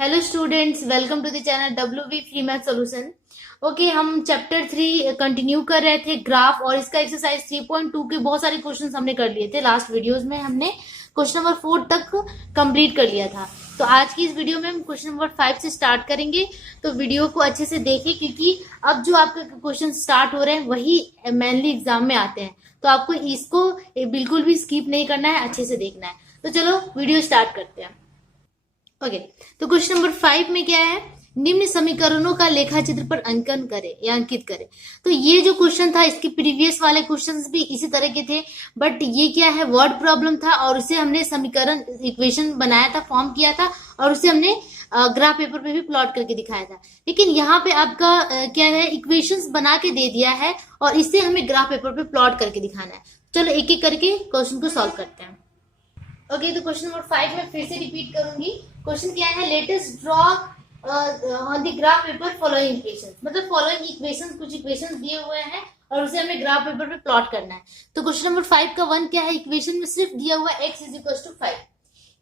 Hello students, welcome to the channel WV free math solution. Okay, हम chapter 3 continue कर रहे थे graph, और इसका एक्सरसाइज 3.2 के बहुत सारे क्वेश्चंस हमने कर लिए थे। लास्ट वीडियोस में हमने क्वेश्चन नंबर 4 तक कंप्लीट कर लिया था। तो आज की इस वीडियो में हम क्वेश्चन नंबर 5 से स्टार्ट करेंगे। तो वीडियो को अच्छे से देखें, क्योंकि अब जो आपके क्वेश्चन स्टार्ट हो रहे हैं वही मेनली एग्जाम में आते हैं। तो आपको इसको बिल्कुल भी स्किप नहीं करना है, अच्छे से देखना है। तो चलो वीडियो स्टार्ट करते हैं। ओके, तो क्वेश्चन नंबर 5 में क्या है, निम्न समीकरणों का लेखा चित्र पर अंकन करें या अंकित करें। तो ये जो क्वेश्चन था, इसके प्रीवियस वाले क्वेश्चंस भी इसी तरह के थे, बट ये क्या है, वर्ड प्रॉब्लम था, और उसे हमने समीकरण इक्वेशन बनाया था, फॉर्म किया था, और उसे हमने ग्राफ पेपर पे भी प्लॉट करके दिखाया था। लेकिन यहाँ पे आपका क्या है, इक्वेशंस बना के दे दिया है, और इसे हमें ग्राफ पेपर पे प्लॉट करके दिखाना है। चलो एक एक करके क्वेश्चन को सॉल्व करते हैं। ओके, तो क्वेश्चन नंबर 5 में फिर से रिपीट करूंगी। क्वेश्चन क्या है, latest draw on the graph paper following equations. मतलब फॉलोइंग इक्वेशंस, कुछ इक्वेशंस दिए हुए हैं और उसे हमें ग्राफ पेपर पे प्लॉट करना है। तो क्वेश्चन नंबर 5 का 1 क्या है, इक्वेशन में सिर्फ दिया हुआ x is equal to 5,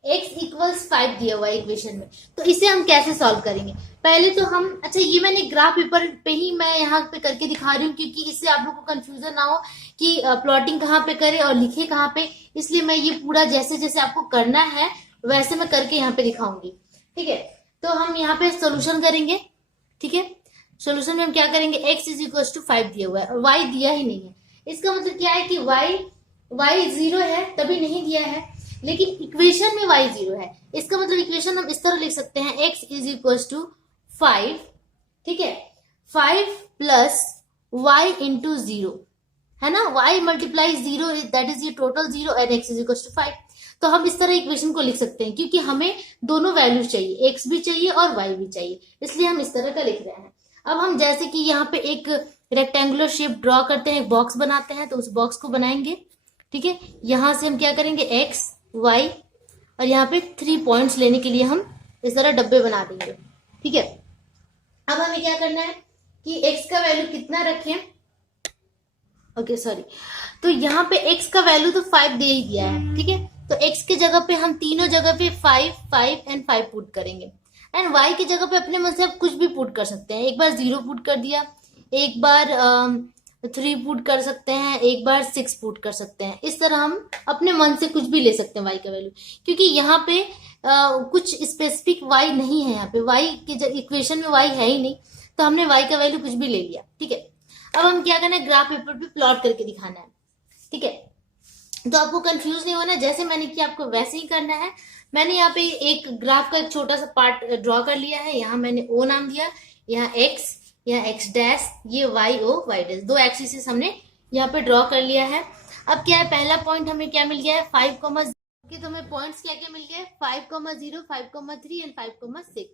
x equals 5 दिया हुआ है इक्वेशन में। तो इसे हम कैसे सॉल्व करेंगे, पहले तो हम, अच्छा ये मैंने ग्राफ पेपर पे ही मैं यहाँ पे करके दिखा रही हूँ, क्योंकि इससे आप लोग को कंफ्यूजन ना हो कि प्लॉटिंग कहाँ पे करें और लिखे कहाँ पे। इसलिए मैं ये पूरा जैसे जैसे आपको करना है वैसे मैं करके यहाँ पे दिखाऊंगी। ठीक है, तो हम यहाँ पे सोल्यूशन करेंगे। ठीक है, सोल्यूशन में हम क्या करेंगे, x इज इक्वल टू 5 दिया हुआ है और y दिया ही नहीं है। इसका मतलब क्या है कि y 0 है, तभी नहीं दिया है। लेकिन इक्वेशन में y 0 है, इसका मतलब इक्वेशन हम इस तरह लिख सकते हैं, x इज इक्वल टू 5। ठीक है, 5 प्लस y इंटू 0 है ना, y मल्टीप्लाई 0 दैट इज ये total 0 and x is equal to 5। तो हम इस तरह इक्वेशन को लिख सकते हैं, क्योंकि हमें दोनों वैल्यूज चाहिए, x भी चाहिए और y भी चाहिए, इसलिए हम इस तरह का लिख रहे हैं। अब हम जैसे कि यहाँ पे एक रेक्टेंगुलर शेप ड्रॉ करते हैं, एक बॉक्स बनाते हैं, तो उस बॉक्स को बनाएंगे। ठीक है, यहां से हम क्या करेंगे, x y, और यहाँ पे 3 पॉइंट्स लेने के लिए हम इस तरह डब्बे बना देंगे। ठीक है, अब हमें क्या करना है कि x का वैल्यू कितना रखें। ओके सॉरी, तो यहाँ पे x का वैल्यू तो 5 दे ही दिया है। ठीक है, तो x की जगह पे हम तीनों जगह पे 5 5 एंड 5 पुट करेंगे, एंड y की जगह पे अपने मन से आप कुछ भी पुट कर सकते हैं। एक बार 0 पुट कर दिया, एक बार 3 पुट कर सकते हैं, एक बार 6 पुट कर सकते हैं। इस तरह हम अपने मन से कुछ भी ले सकते हैं y का वैल्यू, क्योंकि यहाँ पे कुछ स्पेसिफिक y नहीं है। यहाँ पे y के इक्वेशन में y है ही नहीं, तो हमने y का वैल्यू कुछ भी ले लिया। ठीक है, अब हम क्या करना है, ग्राफ पेपर पे प्लॉट करके दिखाना है। ठीक है, तो आपको कंफ्यूज नहीं होना, जैसे मैंने किया आपको वैसे ही करना है। मैंने यहाँ पे एक ग्राफ का एक छोटा सा पार्ट ड्रॉ कर लिया है, यहाँ मैंने ओ नाम दिया, यहाँ x, यहाँ x डैश, ये y o y डैश, दो एक्सिस हमने यहाँ पे ड्रॉ कर लिया है। अब क्या है, पहला पॉइंट हमें क्या मिल गया है, 5, तो हमें पॉइंट्स क्या क्या मिल गया है, 5, 0, 5, 3 एंड 5, 6।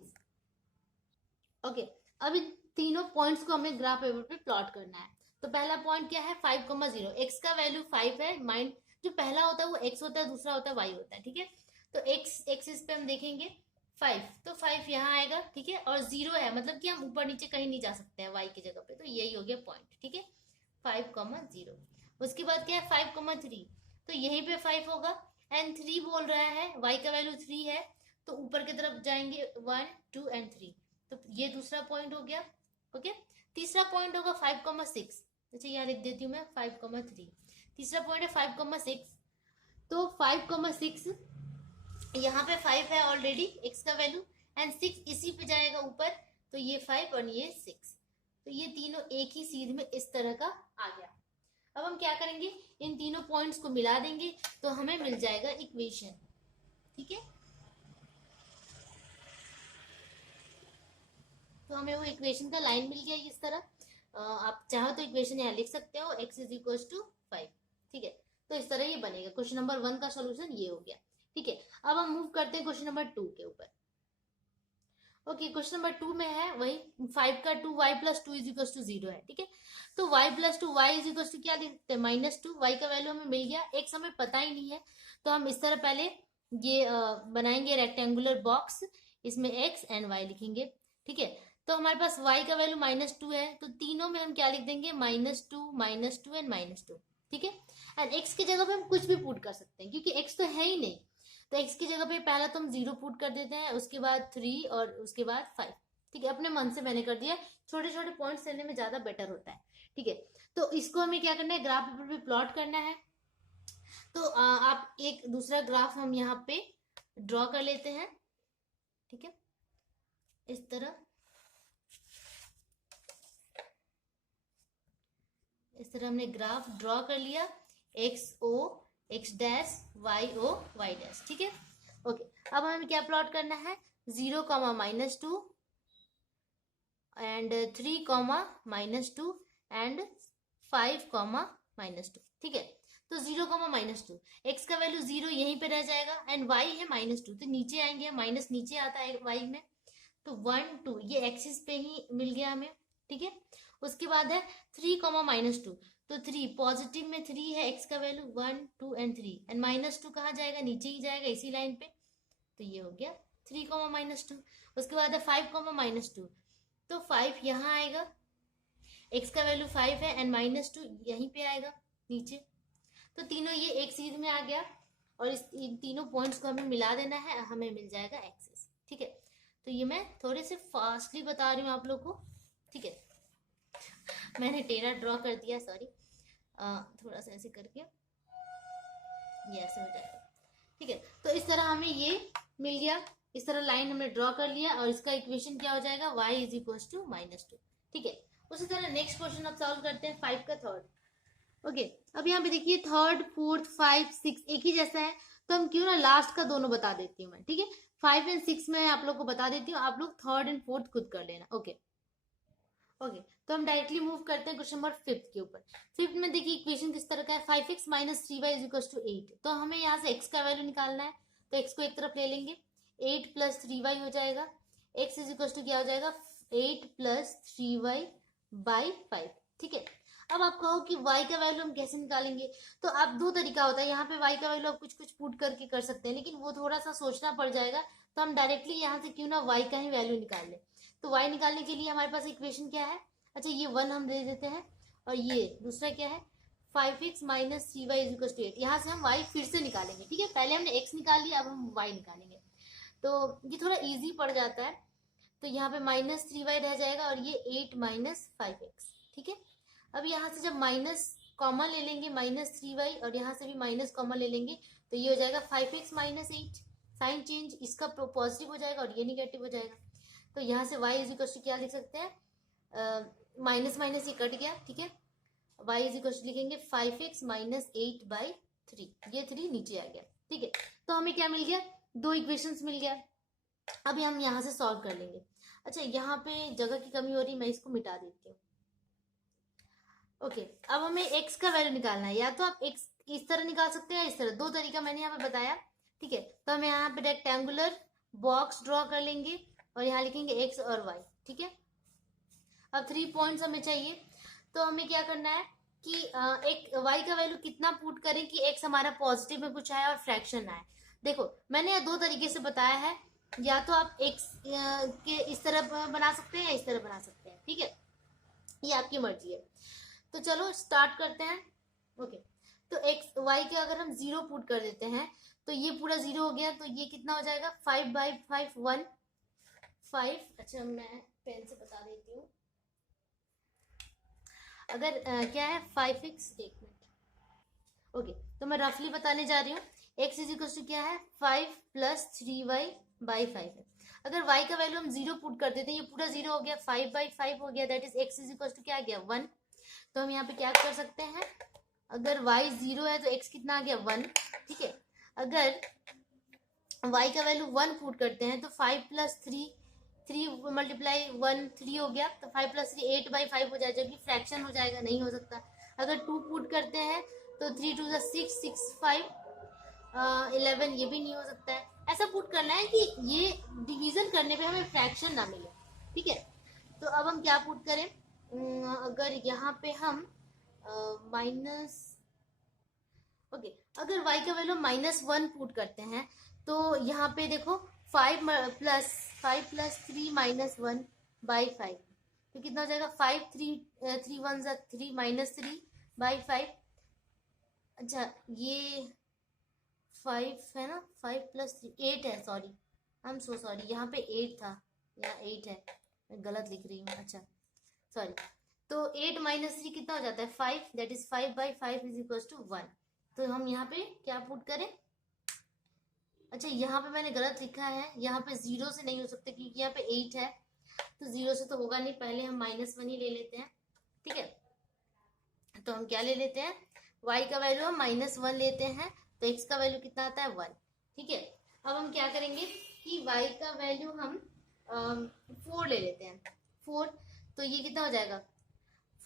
ओके, अब इन तीनों पॉइंट्स को हमें ग्राफ पेपर पे प्लॉट करना है। तो पहला पॉइंट क्या है, 5, 0, एक्स का वैल्यू 5 है, माइंड जो पहला होता है वो x होता है, दूसरा होता है y होता है। ठीक है, तो x एक्सिस पे हम देखेंगे 5, तो 5 यहाँ आएगा। ठीक है, और 0 है, मतलब कि हम ऊपर नीचे कहीं नहीं जा सकते हैं y की जगह पे, तो यही हो गया पॉइंट। ठीक है, 5, 0। उसके बाद क्या है, 5, 3, तो यहीं पे 5 होगा, एंड 3 बोल रहा है, y का वैल्यू 3 है, तो ऊपर की तरफ जाएंगे 1 2 एंड 3, तो ये दूसरा पॉइंट हो गया। ओके, तीसरा पॉइंट होगा 5, 6। अच्छा यहाँ लिख देती हूँ मैं 5, 3। तीसरा पॉइंट है 5, 6, तो 5, 6 यहाँ पे 5 है ऑलरेडी x का वैल्यू, एंड 6 इसी पे जाएगा ऊपर, तो ये 5 और ये 6, तो ये तीनों एक ही सीध में इस तरह का आ गया। अब हम क्या करेंगे, इन तीनों पॉइंट्स को मिला देंगे, तो हमें मिल जाएगा इक्वेशन। ठीक है, तो हमें वो इक्वेशन का लाइन मिल गया इस तरह। आप चाहो तो इक्वेशन यहाँ लिख सकते हो, x इज इक्वल टू 5। ठीक है, तो इस तरह ये बनेगा। क्वेश्चन नंबर 1 का सोल्यूशन ये हो गया। ठीक है, अब हम मूव करते हैं क्वेश्चन नंबर 2 के ऊपर। ओके, क्वेश्चन नंबर 2 में है वही 5 का 2y plus 2 is equal to 0 है। ठीक है, तो y plus 2 y is equal to क्या लिखते हैं, -2। y का वैल्यू हमें मिल गया, x हमें पता ही नहीं है, तो हम इस तरह पहले ये बनाएंगे रेक्टेंगुलर बॉक्स, इसमें x एंड y लिखेंगे। ठीक है, तो हमारे पास y का वैल्यू -2 है, तो तीनों में हम क्या लिख देंगे, -2 एंड -2। ठीक है, एंड x की जगह पे हम कुछ भी पुट कर सकते हैं, क्योंकि x तो है ही नहीं, तो x की जगह पे पहला तो हम 0 पुट कर देते हैं, उसके बाद 3 और उसके बाद 5। ठीक है, अपने मन से मैंने कर दिया, छोटे छोटे पॉइंट्स लेने में ज्यादा बेटर होता है। ठीक है, तो इसको हमें क्या करना है, ग्राफ पेपर पे प्लॉट करना है। तो आप एक दूसरा ग्राफ हम यहाँ पे ड्रॉ कर लेते हैं। ठीक है, इस तरह हमने ग्राफ ड्रॉ कर लिया, x O x dash, y O y dash. ठीक है, ओके। अब हमें क्या प्लॉट करना है, 0, -2 एंड 3, -2 एंड 5, -2। ठीक है, तो 0, -2, एक्स का वैल्यू 0 यहीं पे रह जाएगा एंड वाई है -2, तो नीचे आएंगे, माइनस नीचे आता है वाई में, तो 1 2 ये एक्सिस पे ही मिल गया हमें। ठीक है, उसके बाद है 3, -2, तो 3 पॉजिटिव में 3 है, एक्स का वैल्यू 1 2 एंड 3 एंड -2 कहाँ जाएगा, नीचे ही जाएगा इसी लाइन पे, तो ये हो गया 3, -2। उसके बाद है 5, -2, तो 5 यहाँ आएगा, एक्स का वैल्यू 5 है एंड -2 यहीं पे आएगा नीचे, तो तीनों ये एक सीरीज में आ गया और इन तीनों पॉइंट्स को हमें मिला देना है, हमें मिल जाएगा एक्सिस। ठीक है, तो ये मैं थोड़े से फास्टली बता रही हूँ आप लोग को। ठीक है, मैंने टेढ़ा ड्रॉ कर दिया, सॉरी, थोड़ा सा ऐसे करके ये ऐसे हो जाएगा। ठीक है, तो इस तरह हमें ये मिल गया, इस तरह लाइन हमने ड्रॉ कर लिया और इसका इक्वेशन क्या हो जाएगा, y इज इक्वल टू -2। ठीक है, उसी तरह नेक्स्ट क्वेश्चन अब सॉल्व करते हैं 5 का थर्ड। ओके, अब यहाँ पे देखिए थर्ड, फोर्थ, 5, 6 एक ही जैसा है, तो हम क्यों ना लास्ट का दोनों बता देती हूँ मैं। ठीक है, 5 एंड 6 में आप लोग को बता देती हूँ, आप लोग थर्ड एंड फोर्थ खुद कर लेना। ओके ओके, तो हम डायरेक्टली मूव करते हैं क्वेश्चन नंबर 5 के ऊपर। 5 में देखिए इक्वेशन किस तरह का है, 5x - 3y is equal to 8। तो हमें यहाँ से x का वैल्यू निकालना है, तो x को एक तरफ ले लेंगे, 8 + 3y हो जाएगा, x इज इक्वल टू क्या हो जाएगा, 8 + 3y बाई 5। ठीक है, अब आप कहो कि y का वैल्यू हम कैसे निकालेंगे, तो आप दो तरीका होता है, यहाँ पे y का वैल्यू आप कुछ कुछ पुट करके कर सकते हैं, लेकिन वो थोड़ा सा सोचना पड़ जाएगा, तो हम डायरेक्टली यहाँ से क्यों ना y का ही वैल्यू निकाल लें। तो y निकालने के लिए हमारे पास इक्वेशन क्या है, अच्छा ये 1 हम दे देते हैं और ये दूसरा क्या है, 5x - 3y is equal to 8। यहाँ से हम y फिर से निकालेंगे। ठीक है, पहले हमने x निकाल लिया, अब हम y निकालेंगे, तो ये थोड़ा इजी पड़ जाता है। तो यहाँ पे -3y रह जाएगा और ये 8 - 5x। ठीक है, अब यहाँ से जब माइनस कॉमन ले लेंगे, -3y, और यहाँ से भी माइनस कॉमन ले लेंगे, तो ये हो जाएगा 5x - 8। साइन चेंज, इसका पॉजिटिव हो जाएगा और ये निगेटिव हो जाएगा, तो यहाँ से y इज इक्वल टू क्या लिख सकते हैं, माइनस माइनस ये कट गया। ठीक है, y इज इक्वल टू लिखेंगे 5x - 8/3, ये 3 नीचे आ गया। ठीक है, तो हमें क्या मिल गया, दो इक्वेशंस मिल गया। अभी हम यहाँ से सॉल्व कर लेंगे। अच्छा, यहाँ पे जगह की कमी हो रही, मैं इसको मिटा देती हूँ। ओके, अब हमें x का वैल्यू निकालना है, या तो आप x इस तरह निकाल सकते हैं या इस तरह, दो तरीका मैंने यहाँ पे बताया। ठीक है, तो हम यहाँ पे रेक्टेंगुलर बॉक्स ड्रॉ कर लेंगे और यहाँ लिखेंगे x और y। ठीक है, अब 3 पॉइंट्स हमें चाहिए, तो हमें क्या करना है कि एक y का वैल्यू कितना पुट करें कि x हमारा पॉजिटिव में कुछ आए और फ्रैक्शन आए। देखो मैंने यह दो तरीके से बताया है, या तो आप x के इस तरह बना सकते हैं या इस तरह बना सकते हैं। ठीक है, ये आपकी मर्जी है, तो चलो स्टार्ट करते हैं। ओके, तो x y के अगर हम 0 पुट कर देते हैं, तो ये पूरा 0 हो गया, तो ये कितना हो जाएगा, 5/5 1 5। अच्छा, मैं पेन से बता देती हूँ, अगर क्या है 5x, एक मिनट। ओके, तो मैं रफली बताने जा रही हूँ, x इज इक्वल टू क्या है, 5 + 3y/5 है। अगर y का वैल्यू हम 0 पुट कर देते हैं, ये पूरा 0 हो गया, 5/5 हो गया, that is x is equal to क्या आ गया, 1। तो हम यहाँ पे क्या कर सकते हैं, अगर y 0 है तो x कितना आ गया, 1। ठीक है, अगर y का वैल्यू 1 पुट करते हैं, तो 5 + 3 3 × 1 3 हो गया, तो 5 + 3 8/5 हो जाएगा, जबकि फ्रैक्शन हो जाएगा, नहीं हो सकता। अगर 2 पुट करते हैं तो 3 2 6 6 5 11, ये भी नहीं हो सकता है। ऐसा पुट करना है कि ये डिवीजन करने पे हमें फ्रैक्शन ना मिले। ठीक है, तो अब हम क्या पुट करें, अगर यहाँ पे हम माइनस, ओके, अगर y का वैल्यू -1 पुट करते हैं, तो यहाँ पे देखो 5 + 3 -1/5, तो कितना हो जाएगा, 5 3 1 3 -3/5। अच्छा, ये 5 है ना, 5 + 3 8 है, sorry I am so sorry, यहाँ पे 8 था, यहाँ 8 है, मैं गलत लिख रही हूँ, अच्छा सॉरी। तो 8 - 3 कितना हो जाता है 5, that is 5/5 is equal to 1। तो हम यहाँ पे क्या पुट करें, अच्छा यहाँ पे मैंने गलत लिखा है, यहाँ पे 0 से नहीं हो सकता क्योंकि यहाँ पे 8 है, तो 0 से तो होगा नहीं, पहले हम -1 ही ले लेते हैं, ठीक है। तो हम क्या ले लेते हैं, y का वैल्यू हम -1 लेते हैं, तो x का वैल्यू कितना आता है 1, ठीक है। अब हम क्या करेंगे कि y का वैल्यू हम 4 ले लेते हैं, 4, तो ये कितना हो जाएगा,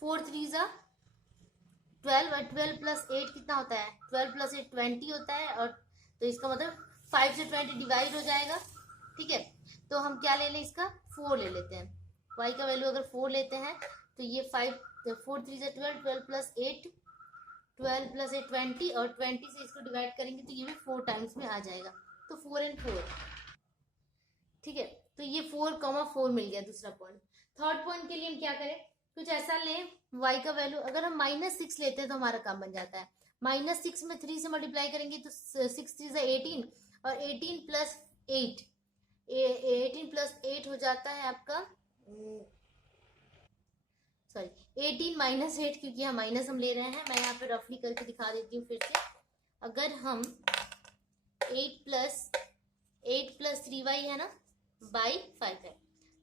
4 3 ज़ा 12 और 12 + 8 कितना होता है, 12 + 8 20 होता है, और तो इसका मतलब 5 से 20 डिवाइड हो जाएगा, ठीक है। तो हम क्या ले लें, इसका 4 ले लेते हैं, y का वैल्यू अगर 4 लेते हैं तो ये 5, 4 3 ज़ा 12, 12 + 8 12 + 8 20, और 20 से इसको डिवाइड करेंगे तो ये भी 4 टाइम्स में आ जाएगा, तो 4 और 4, ठीक है। तो ये 4,4 मिल गया दूसरा पॉइंट। थर्ड पॉइंट के लिए हम क्या करें, कुछ ऐसा लें, y का वैल्यू अगर हम -6 लेते हैं तो हमारा काम बन जाता है, -6 में 3 से मल्टीप्लाई करेंगे तो 6 3 ज़ा 18, और 18 + 8 18 + 8 हो जाता है आपका, सॉरी 18 - 8, क्योंकि यहाँ माइनस हम ले रहे हैं, मैं यहाँ पे रफली करके दिखा देती हूँ फिर से। अगर हम 8 + 3y है ना, बाई 5 है,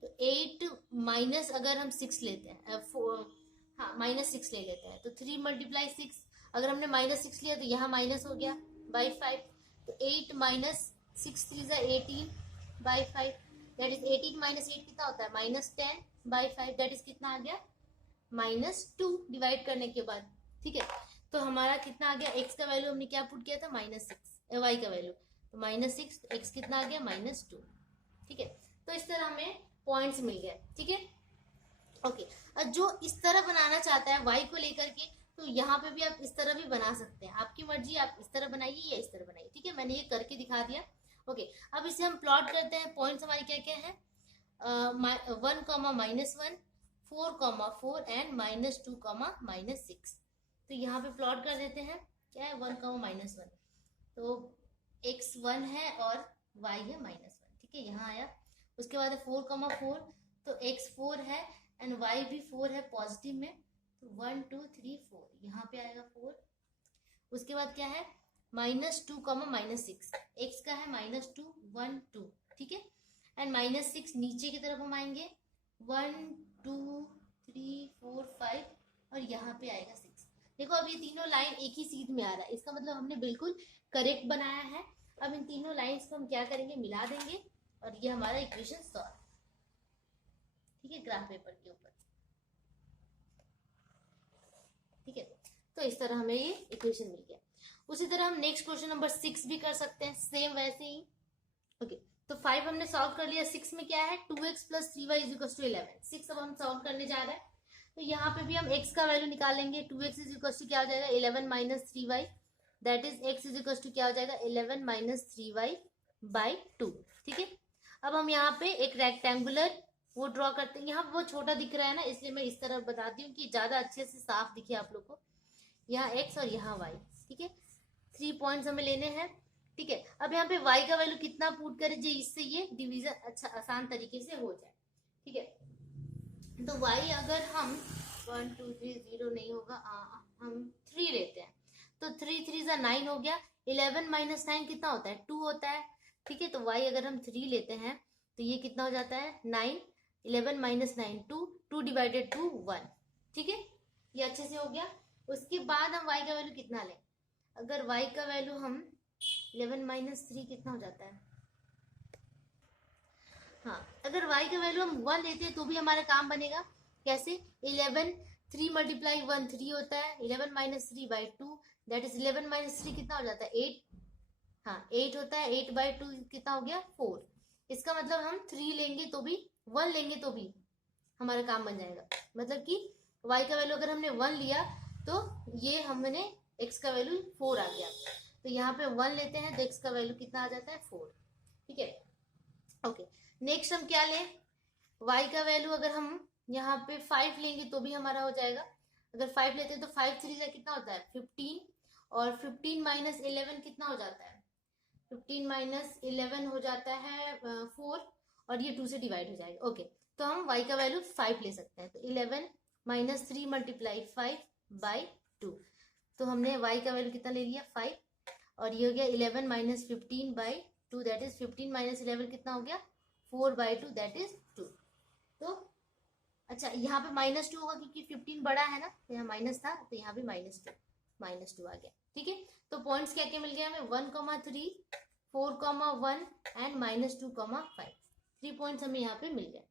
तो 8 माइनस अगर हम 6 लेते हैं, हाँ -6 ले लेते हैं, तो 3 × 6, अगर हमने -6 लिया तो यहाँ माइनस हो गया बाई 5, तो 8 - 6 3 ज़ा 18 बाई 5, दैट इज 18 - 8 कितना होता है -10 बाई 5, दैट इज कितना आ गया -2 डिवाइड करने के बाद, ठीक है। तो हमारा कितना आ गया, x का वैल्यू हमने क्या पुट किया था -6, y का वैल्यू, तो -6, x कितना आ गया -2, ठीक है। तो इस तरह हमें पॉइंट्स मिल गए, ठीक है, ओके। और जो इस तरह बनाना चाहता है y को लेकर के, तो यहाँ पे भी आप इस तरह भी बना सकते हैं, आपकी मर्जी, आप इस तरह बनाइए या इस तरह बनाइए, ठीक है, मैंने ये करके दिखा दिया, ओके। अब इसे हम प्लॉट करते हैं, पॉइंट्स हमारे क्या क्या है, 1, -1, 4, 4 एंड -2, -6, तो यहाँ पे प्लॉट कर देते हैं, क्या है 1, -1, तो x 1 है और y है -1, ठीक है, यहाँ आया। उसके बाद 4, 4, तो x 4 है एंड y भी 4 है पॉजिटिव में, तो 1 2 3 4 यहाँ पे आएगा 4। उसके बाद क्या है -2, -6, x का है -2 1 2, ठीक है, एंड -6 नीचे की तरफ हम आएंगे, 1 2 3 4 5, और यहाँ पे आएगा 6। देखो अब ये तीनों लाइन एक ही सीध में आ रहा है, इसका मतलब हमने बिल्कुल करेक्ट बनाया है। अब इन तीनों लाइंस को हम क्या करेंगे, मिला देंगे, और ये हमारा इक्वेशन सॉल्व, ठीक है, ग्राफ पेपर के ऊपर, ठीक है। तो इस तरह हमें ये इक्वेशन मिल गया। उसी तरह हम नेक्स्ट क्वेश्चन नंबर 6 भी कर सकते हैं, सेम वैसे ही, ओके। तो 5 हमने सॉल्व कर लिया, 6 में क्या है 2x + 3y = 11, 6 अब हम सॉल्व करने जा रहे हैं, तो यहाँ पे भी हम x का वैल्यू निकालेंगे, 2x = क्या हो जाएगा 11 - 3y, दैट इज x = क्या हो जाएगा 11 - 3y बाई 2, ठीक है। अब हम यहाँ पे एक रेक्टेंगुलर वो ड्रॉ करते हैं, यहाँ वो छोटा दिख रहा है ना, इसलिए मैं इस तरह बताती हूँ कि ज्यादा अच्छे से साफ दिखे आप लोग को, यहाँ x और यहाँ y, ठीक है, 3 पॉइंट्स हमें लेने हैं, ठीक है। अब यहाँ पे y का वैल्यू कितना पुट करें जी, इससे ये डिवीजन अच्छा आसान तरीके से हो जाए, ठीक है। तो y अगर हम 1 2 3 0 नहीं होगा, हम 3 लेते हैं, तो 3 3 ज़ा 9 हो गया, 11 - 9 कितना होता है 2 होता है, ठीक है। तो y अगर हम 3 लेते हैं तो ये कितना हो जाता है 9, 11 - 9 2, 2 / 2 1, ठीक है, ये अच्छे से हो गया। उसके बाद हम y का वैल्यू कितना लें, अगर y का वैल्यू हम 11 - 3 कितना हो जाता है, हाँ, अगर y का वैल्यू हम 1 लेते हैं तो भी हमारा काम बनेगा, कैसे 11 3 × 1 3 होता है, 11 - 3/2, दैट इज 11 - 3 कितना हो जाता है 8, हाँ 8 होता है, 8/2 कितना हो गया 4, इसका मतलब हम 3 लेंगे तो भी 1 लेंगे तो भी हमारा काम बन जाएगा, मतलब कि y का वैल्यू अगर हमने 1 लिया तो ये हमने x का वैल्यू 4 आ गया, तो यहाँ पे 1 लेते हैं तो x का वैल्यू कितना आ जाता है 4, ठीक है, ओके। नेक्स्ट हम क्या लें, y का वैल्यू अगर हम यहाँ पे 5 लेंगे तो भी हमारा हो जाएगा, अगर 5 लेते हैं तो 5 3 ज़ा कितना होता है 15, और 15 - 11 कितना हो जाता है 15 माइनस 11 हो जाता है 4, और ये 2 से डिवाइड हो जाएगा। ओके, तो हम y का वैल्यू 5 ले सकते हैं। तो 11 माइनस 3 मल्टीप्लाई 5/2। तो हमने y का वैल्यू कितना ले लिया 5, और ये हो गया 11 माइनस 15/2, दैट इज 15 माइनस 11 कितना हो गया 4/2, दैट इज 2। तो अच्छा, यहाँ पे -2 होगा क्योंकि 15 बड़ा है ना, तो यहाँ माइनस था, तो यहाँ भी -2 आ गया। ठीक है, तो पॉइंट्स क्या क्या मिल गया हमें 1,3, 4,1 एंड -2,5। 3 पॉइंट्स हमें यहाँ पे मिल गए।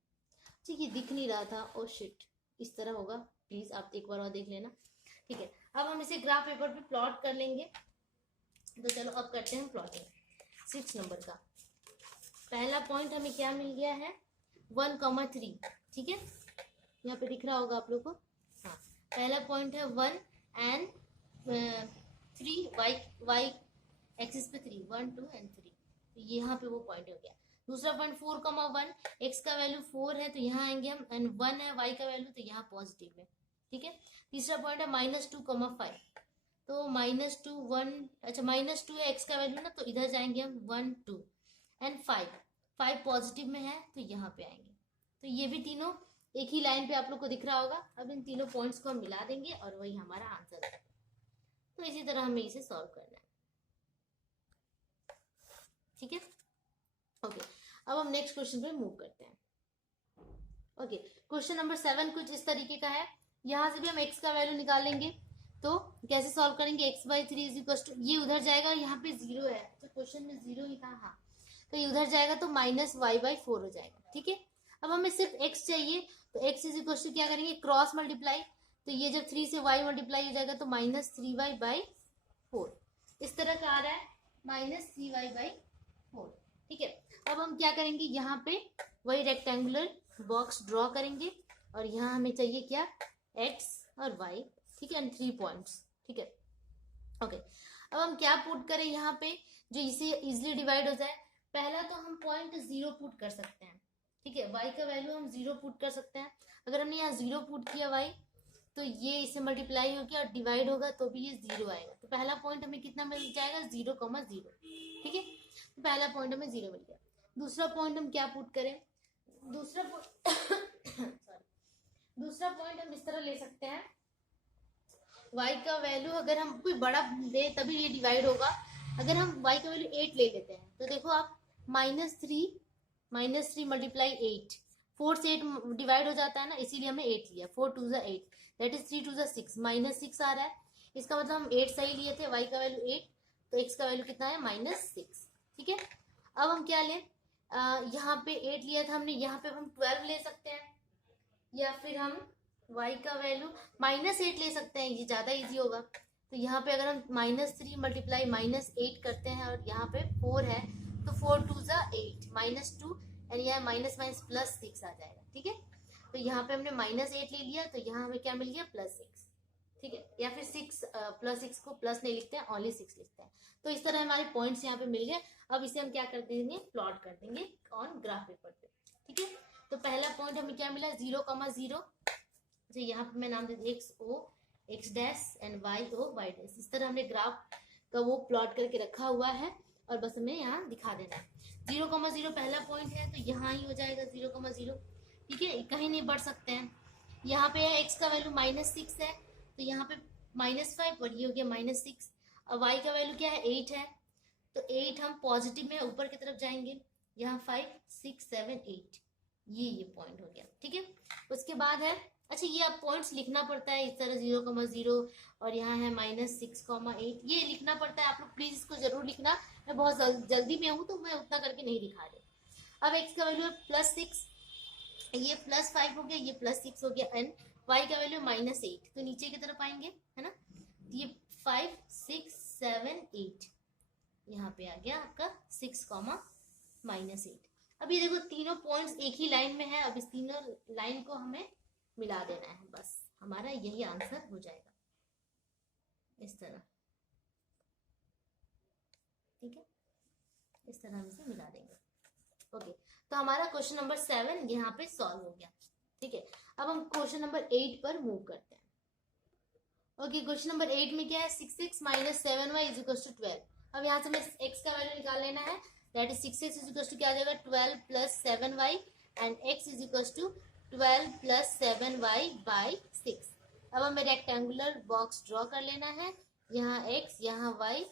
ठीक है, दिख नहीं रहा था, ओ शिट, इस तरह होगा, प्लीज आप एक बार और देख लेना। ठीक है, अब हम इसे ग्राफ पेपर पे प्लॉट कर लेंगे। तो चलो अब करते हैं प्लॉटिंग। 6 नंबर का पहला पॉइंट हमें क्या मिल गया है 1,3। ठीक है, यहाँ पे दिख रहा होगा आप लोग को। हाँ, पहला पॉइंट है 1 एंड 3, वाई एक्सिस पे 3, 1 2 एंड 3, तो यहाँ पे वो पॉइंट हो गया। दूसरा पॉइंट 4,1, एक्स का वैल्यू 4 है तो यहाँ आएंगे हम, एंड 1 है वाई का वैल्यू तो यहाँ पॉजिटिव है। ठीक है, तीसरा पॉइंट है -2,5, तो -2 1, अच्छा -2 है एक्स का वैल्यू ना, तो इधर जाएंगे हम 1 2 एंड 5 पॉजिटिव में है तो यहाँ पे आएंगे। तो ये भी तीनों एक ही लाइन पे आप लोग को दिख रहा होगा। अब इन तीनों पॉइंट्स को हम मिला देंगे और वही हमारा आंसर है। तो इसी तरह हमें इसे सॉल्व करना है। ठीक है, ओके, अब हम नेक्स्ट क्वेश्चन पे मूव करते हैं। ओके, क्वेश्चन नंबर 7 कुछ इस तरीके का है। यहां से भी हम x का वैल्यू निकालेंगे। तो कैसे सॉल्व करेंगे, x/3 इज इक्वल टू, ये उधर जाएगा, यहाँ पे 0 है, तो क्वेश्चन में 0 ही था। हाँ, तो ये उधर जाएगा तो -y/4 हो जाएगा। ठीक है, अब हमें सिर्फ x चाहिए, तो x इज इक्वल टू क्या करेंगे, क्रॉस मल्टीप्लाई। तो ये जब 3 से y मल्टीप्लाई हो जाएगा तो -3y/4 इस तरह का आ रहा है, -3y/4। ठीक है, अब हम क्या करेंगे, यहाँ पे वही रेक्टेंगुलर बॉक्स ड्रॉ करेंगे, और यहाँ हमें चाहिए क्या, x और y। ठीक है, एंड 3 पॉइंट्स। ठीक है, ओके, अब हम क्या पुट करें यहाँ पे जो इसे इजिली डिवाइड हो जाए। पहला तो हम पॉइंट 0 पुट कर सकते हैं। ठीक है, y का वैल्यू हम 0 पुट कर सकते हैं। अगर हमने यहाँ 0 पुट किया y, तो ये इससे मल्टीप्लाई हो गया और डिवाइड होगा तो भी ये 0 आएगा। तो पहला पॉइंट हमें कितना मिल जाएगा, 0,0। ठीक है, तो पहला पॉइंट हमें 0 मिल गया। दूसरा पॉइंट हम क्या पुट करें, दूसरा पॉइंट हम इस तरह ले सकते हैं, y का वैल्यू अगर हम कोई बड़ा दे तभी ये डिवाइड होगा। अगर हम y का वैल्यू 8 ले लेते हैं तो देखो आप, -3 मल्टीप्लाई 8, 4 से 8 डिवाइड हो जाता है ना, इसीलिए हमने 8 लिया। 4 2 8, दैट इज 3 2 6, -6 आ रहा है। इसका मतलब हम 8 सही लिए थे, y का वैल्यू 8, तो x का वैल्यू कितना है -6। ठीक है, अब हम क्या लें, यहाँ पे 8 लिया था हमने, यहाँ पे हम 12 ले सकते हैं, या फिर हम y का वैल्यू -8 ले सकते हैं, ये ज्यादा इजी होगा। तो यहाँ पे अगर हम -3 मल्टीप्लाई -8 करते हैं और यहाँ पे 4 है, तो 4 2 8, -2 एंड यहाँ +6 आ जाएगा। ठीक है, तो यहाँ पे हमने -8 ले लिया, तो यहाँ हमें क्या मिल गया, +6। ठीक है, या फिर 6 +6 को प्लस नहीं लिखते हैं, ओनली 6 लिखते हैं। तो इस तरह हमारे पॉइंट्स यहाँ पे मिल गए। अब इसे हम क्या कर देंगे, प्लॉट कर देंगे ऑन ग्राफ पेपर पे। ठीक है, तो पहला पॉइंट हमें क्या मिला, 0,0। अच्छा, यहाँ पे मैं नाम दे XO X dash and YO Y dash. इस तरह हमने ग्राफ का वो प्लॉट करके रखा हुआ है, और बस हमें यहाँ दिखा देना है। 0,0 पहला पॉइंट है, तो यहाँ ही हो जाएगा 0,0। ठीक है, कहीं नहीं बढ़ सकते हैं। यहाँ पे है x का वैल्यू -6 है, तो यहाँ पे -5 और ये हो गया -6। अब y का वैल्यू क्या है, 8 है, तो 8 हम पॉजिटिव में ऊपर की तरफ जाएंगे, यहाँ 5 6 7 8, ये पॉइंट हो गया। ठीक है, उसके बाद है, अच्छा ये आप पॉइंट्स लिखना पड़ता है इस तरह, 0,0 और यहाँ है -6,8, ये लिखना पड़ता है। आप लोग प्लीज इसको जरूर लिखना, मैं बहुत जल्दी में हूँ तो मैं उतना करके नहीं दिखा रही। अब x का वैल्यू है +6, ये +5 हो गया, ये +6 हो गया, एंड y का वैल्यू -8, तो नीचे की तरफ आएंगे, है ना, ये 5 6 7 8, यहाँ पे आ गया आपका 6,-8। अब ये देखो तीनों पॉइंट्स एक ही लाइन में है। अब इस तीनों लाइन को हमें मिला देना है, बस हमारा यही आंसर हो जाएगा इस तरह। ठीक है, इस तरह हम इसे मिला देंगे। ओके, तो हमारा क्वेश्चन नंबर 7 यहाँ पे सॉल्व हो गया। ठीक है, अब हम क्वेश्चन नंबर 8 पर मूव करते हैं। ओके, क्वेश्चन नंबर 8 में क्या है, 6x - 7y = 12। अब यहाँ से मैं x का वैल्यू निकाल लेना है, that is 6x is equal to क्या आ जाएगा 12 plus 7y and x is equal to 12 plus 7y by 6। अब हमें रेक्टेंगुलर बॉक्स ड्रॉ कर लेना है, यहाँ x यहाँ y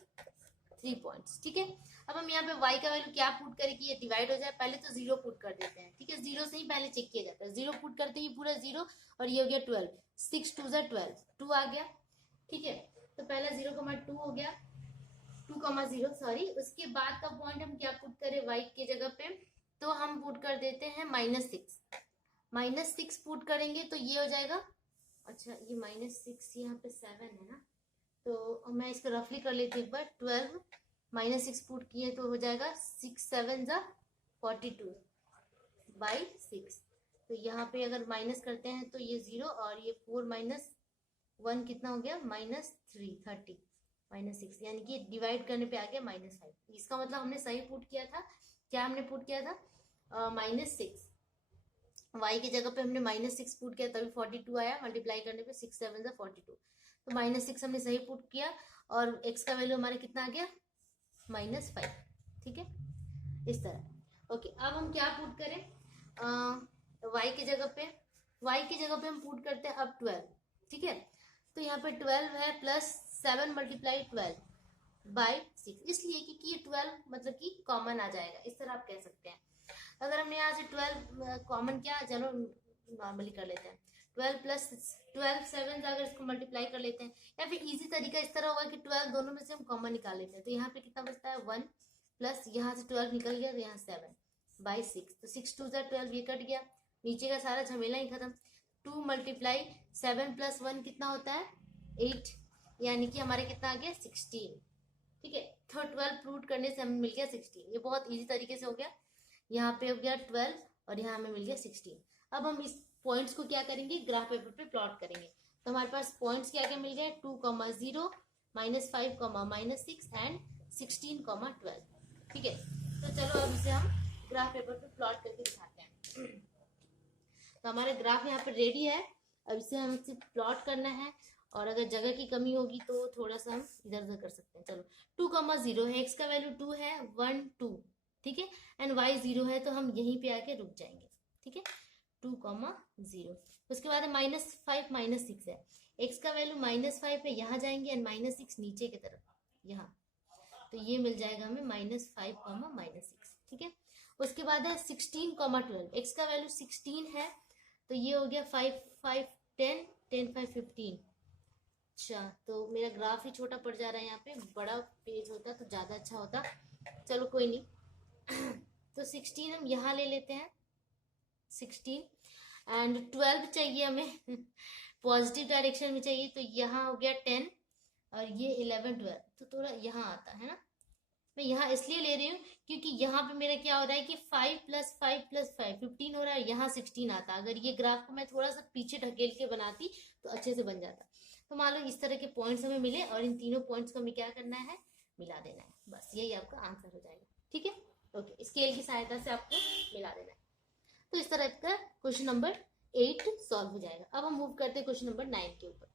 3 पॉइंट्स, ठीक है। अब हम यहाँ पे y का वैल्यू क्या पुट करें कि ये डिवाइड हो जाए, पहले तो 0 पुट कर देते हैं, ठीक है, 0 से ही पहले चेक किया जाता है, 0 पुट करते ही पूरा 0 और ये हो गया 12, 6 2 12, 2 आ गया, ठीक है। तो पहला 0,2 हो गया, 2,0 सॉरी। उसके बाद का पॉइंट हम क्या पुट करें y के जगह पे, तो हम पुट कर देते हैं -6 पुट करेंगे तो ये हो जाएगा, अच्छा ये -6 यहाँ पे 7 है ना, तो मैं इसको रफली कर लेती हूँ एक बार, 12 -6 पुट किए तो हो जाएगा 6 7 जा 42 बाई 6। तो यहाँ पे अगर माइनस करते हैं तो ये 0 और ये 4 माइनस 1 कितना हो गया -3 30 -6, यानी कि डिवाइड करने पे आ गया -5। इसका मतलब हमने सही पुट किया था, क्या हमने पुट किया था -6, y की जगह पे हमने -6 पुट किया तभी 42 आया, मल्टीप्लाई करने पे 6 7 जा 42, तो -6 हमने सही पुट किया और x का वैल्यू हमारा कितना आ गया -5, ठीक है, इस तरह। ओके, अब हम क्या पुट करें y की जगह पे, हम पुट करते हैं अब 12, ठीक है। तो यहाँ पे 12 है प्लस 7 मल्टीप्लाई 12 बाई 6, इसलिए क्योंकि ये 12 मतलब कि कॉमन आ जाएगा, इस तरह आप कह सकते हैं। अगर हमने यहाँ से 12 कॉमन किया, चलो नॉर्मली कर लेते हैं, 12 प्लस 12 7 अगर इसको मल्टीप्लाई कर लेते हैं, या फिर इजी तरीका इस तरह होगा कि 12 दोनों में से हम कॉमन निकाल लेते हैं, तो यहाँ पे कितना बचता है 1 प्लस यहाँ से 12 निकल गया तो यहाँ 7 बाई 6, तो 6 2 12 ये कट गया, नीचे का सारा झमेला ही खत्म। 2 मल्टीप्लाई 7 प्लस 1 कितना होता है 8, यानी कि हमारे कितना आ गया 16, ठीक है। तो 12 प्रूट करने से हमें मिल गया 16, ये बहुत इजी तरीके से हो गया। यहाँ पे हो गया 12 और यहाँ हमें मिल गया 16। अब हम इस पॉइंट्स को क्या करेंगे ग्राफ पेपर पे प्लॉट करेंगे, तो हमारे पास पॉइंट्स क्या क्या मिल गए 2,0 -5, -6 एंड 16,12, ठीक है। तो चलो अब इसे हम ग्राफ पेपर पे प्लॉट करके दिखाते हैं। तो हमारा ग्राफ यहाँ पर रेडी है, अब इसे हम इसे प्लॉट करना है, और अगर जगह की कमी होगी तो थोड़ा सा हम इधर उधर कर सकते हैं। चलो 2,0 है, x का वैल्यू 2 है 1 2, ठीक है, एंड y 0 है, तो हम यहीं पे आके रुक जाएंगे, ठीक है, 2,0। उसके बाद -5 -6 है, x का वैल्यू -5 है, यहाँ जाएंगे एंड -6 नीचे की तरफ यहाँ, तो ये मिल जाएगा हमें -5 -6, ठीक है। उसके बाद है 16,12, x का वैल्यू 16 है, तो ये हो गया 5 5 10 10 5 15। अच्छा, तो मेरा ग्राफ ही छोटा पड़ जा रहा है, यहाँ पे बड़ा पेज होता तो ज्यादा अच्छा होता, चलो कोई नहीं। तो 16 हम यहाँ ले लेते हैं 16, एंड 12 चाहिए हमें पॉजिटिव डायरेक्शन में चाहिए, तो यहाँ हो गया 10 और ये 11 12, तो थोड़ा यहाँ आता है ना, मैं यहाँ इसलिए ले रही हूँ क्योंकि यहाँ पे मेरा क्या हो रहा है कि 5 + 5 + 5 15 हो रहा है, यहाँ 16 आता। अगर ये ग्राफ को मैं थोड़ा सा पीछे ढकेल के बनाती तो अच्छे से बन जाता। तो मान लो इस तरह के पॉइंट्स हमें मिले और इन तीनों पॉइंट्स को हमें क्या करना है मिला देना है, बस यही आपका आंसर हो जाएगा, ठीक है। ओके, स्केल की सहायता से आपको मिला देना है। तो इस तरह का क्वेश्चन नंबर 8 सॉल्व हो जाएगा। अब हम मूव करते हैं क्वेश्चन नंबर 9 के ऊपर।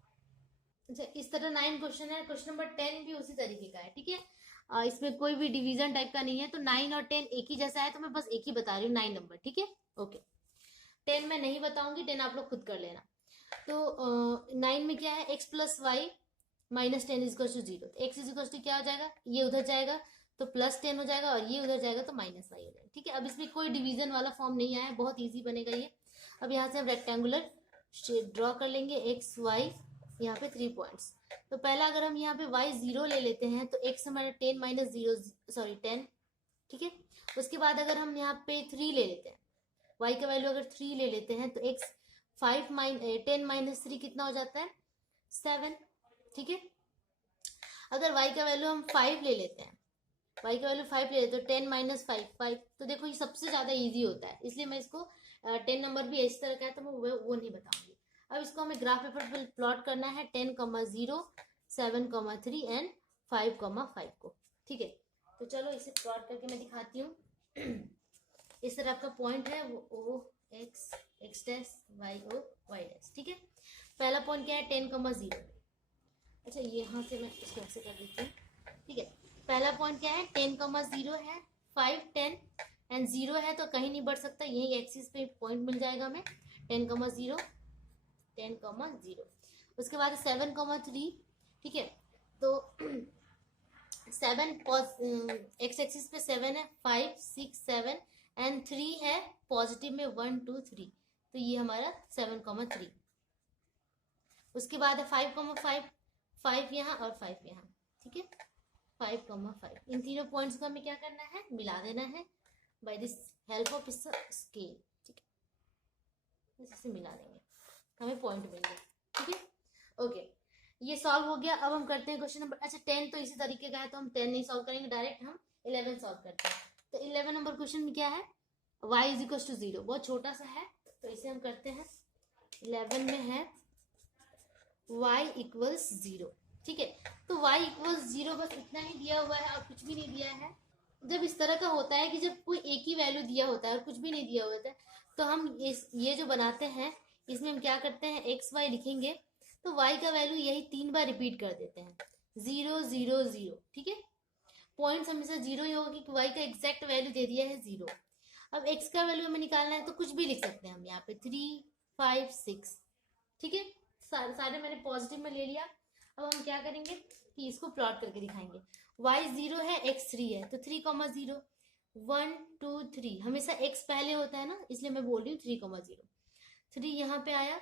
अच्छा, इस तरह 9 क्वेश्चन है, क्वेश्चन नंबर 10 भी उसी तरीके का है, ठीक है। इसमें कोई भी डिवीजन टाइप का नहीं है, तो 9 और 10 एक ही जैसा है, तो मैं बस एक ही बता रही हूँ 9 नंबर, ठीक है। ओके, 10 मैं नहीं बताऊंगी, 10 आप लोग खुद कर लेना। तो 9 में क्या है x + y -10 = 0, तो x = क्या हो जाएगा, ये उधर जाएगा तो +10 हो जाएगा और ये उधर जाएगा तो -y हो जाएगा, ठीक है। अब इसमें कोई डिवीजन वाला फॉर्म नहीं आया है, बहुत ईजी बनेगा ये। अब यहाँ से हम रेक्टेंगुलर शेप ड्रॉ कर लेंगे, x y यहाँ पे 3 पॉइंट्स। तो पहला अगर हम यहाँ पे y 0 ले लेते हैं तो x हमारा 10 - 0 सॉरी 10, ठीक है। उसके बाद अगर हम यहाँ पे 3 ले लेते हैं, y का वैल्यू अगर 3 ले लेते हैं तो x 10 - 3 कितना हो जाता है 7, ठीक है। अगर y का वैल्यू हम 5 ले लेते हैं, y का वैल्यू 5 ले लेते हैं, 10 - 5 5, तो देखो ये सबसे ज्यादा इजी होता है, इसलिए मैं इसको 10 नंबर भी इस तरह का है तो मैं वो नहीं बताऊंगी। अब इसको हमें ग्राफ पेपर पर प्लॉट करना है 10,0 7,3 एंड 5,5 को, ठीक है। तो चलो इसे प्लॉट करके मैं दिखाती हूँ। इस तरह आपका पॉइंट है वो O x x dash y O y dash, ठीक है। पहला पॉइंट क्या है 10,0। अच्छा, यहाँ से मैं इसको ऐसे कर देती हूँ, ठीक है। पहला पॉइंट क्या है, 10,0 है, 5, 10 एंड 0 है तो कहीं नहीं बढ़ सकता, यही एक्सिस पे पॉइंट मिल जाएगा हमें, 10,0, 10,0। उसके बाद 7,3, ठीक है, तो 7 एक्स एक्सिस पे 7 है, 5, 6, 7 एंड 3 है पॉजिटिव में 1, 2, 3, तो ये हमारा 7,3। उसके बाद है 5,5, 5 यहाँ और 5 यहाँ, ठीक है, 5,5। इन तीनों पॉइंट्स को हमें क्या करना है, मिला देना है by this help of scale, ठीक है, इसे मिला देंगे, हमें पॉइंट मिल गया, ठीक है। ओके, ये सॉल्व हो गया। अब हम करते हैं क्वेश्चन नंबर, अच्छा 10 तो इसी तरीके का है तो हम 10 नहीं सॉल्व करेंगे, डायरेक्ट हम 11 सॉल्व करते हैं। तो 11 नंबर क्वेश्चन में क्या है, y इज इक्वल टू 0, बहुत छोटा सा है तो इसे हम करते हैं। 11 में है y इक्वल्स 0, ठीक है, तो y इक्वल्स 0 बस इतना ही दिया हुआ है और कुछ भी नहीं दिया है। जब इस तरह का होता है कि जब कोई एक ही वैल्यू दिया होता है और कुछ भी नहीं दिया होता है, तो हम ये जो बनाते हैं इसमें हम क्या करते हैं, एक्स वाई लिखेंगे तो y का वैल्यू यही 3 बार रिपीट कर देते हैं, 0, 0, 0, ठीक है। पॉइंट्स हमेशा 0 ही होगा क्योंकि y का एग्जैक्ट वैल्यू दे दिया है 0। अब x का वैल्यू हमें निकालना है तो कुछ भी लिख सकते हैं हम यहाँ पे, 3, 5, 6, ठीक है, सारे मैंने पॉजिटिव में ले लिया। अब हम क्या करेंगे कि इसको प्लॉट करके दिखाएंगे, y 0 है, x 3 है, तो 3,0, 1, 2, 3, हमेशा x पहले होता है ना, इसलिए मैं बोल रही हूँ 3,0, 3 यहाँ पे आया,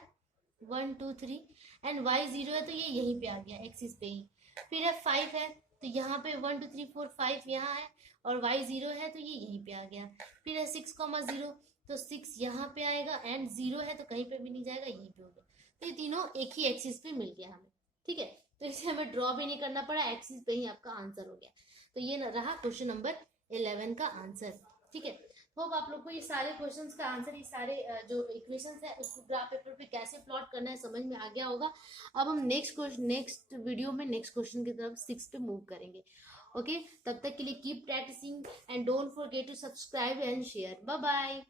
1, 2, 3 एंड y 0 है तो ये यहीं पे आ गया, एक्सिस पे ही। फिर है 5 है तो यहाँ पे 1, 2, 3, 4, 5 यहाँ है और y 0 है तो ये यहीं पे आ गया। फिर है 6,0 तो 6 यहाँ पे आएगा एंड 0 है तो कहीं पे भी नहीं जाएगा, यहीं पे हो गया। तो ये तीनों एक ही एक्सिस पे मिल गया हमें, ठीक है, तो इसे हमें ड्रॉ भी नहीं करना पड़ा, एक्सिस पे ही आपका आंसर हो गया। तो ये रहा क्वेश्चन नंबर 11 का आंसर, ठीक है। होप आप लोग को ये सारे क्वेश्चंस का आंसर, ये सारे जो इक्वेशंस है उसको ग्राफ पेपर पे कैसे प्लॉट करना है समझ में आ गया होगा। अब हम नेक्स्ट वीडियो में नेक्स्ट क्वेश्चन की तरफ 6 पे मूव करेंगे। ओके, तब तक के लिए keep practising and don't forget to subscribe and share. Bye bye.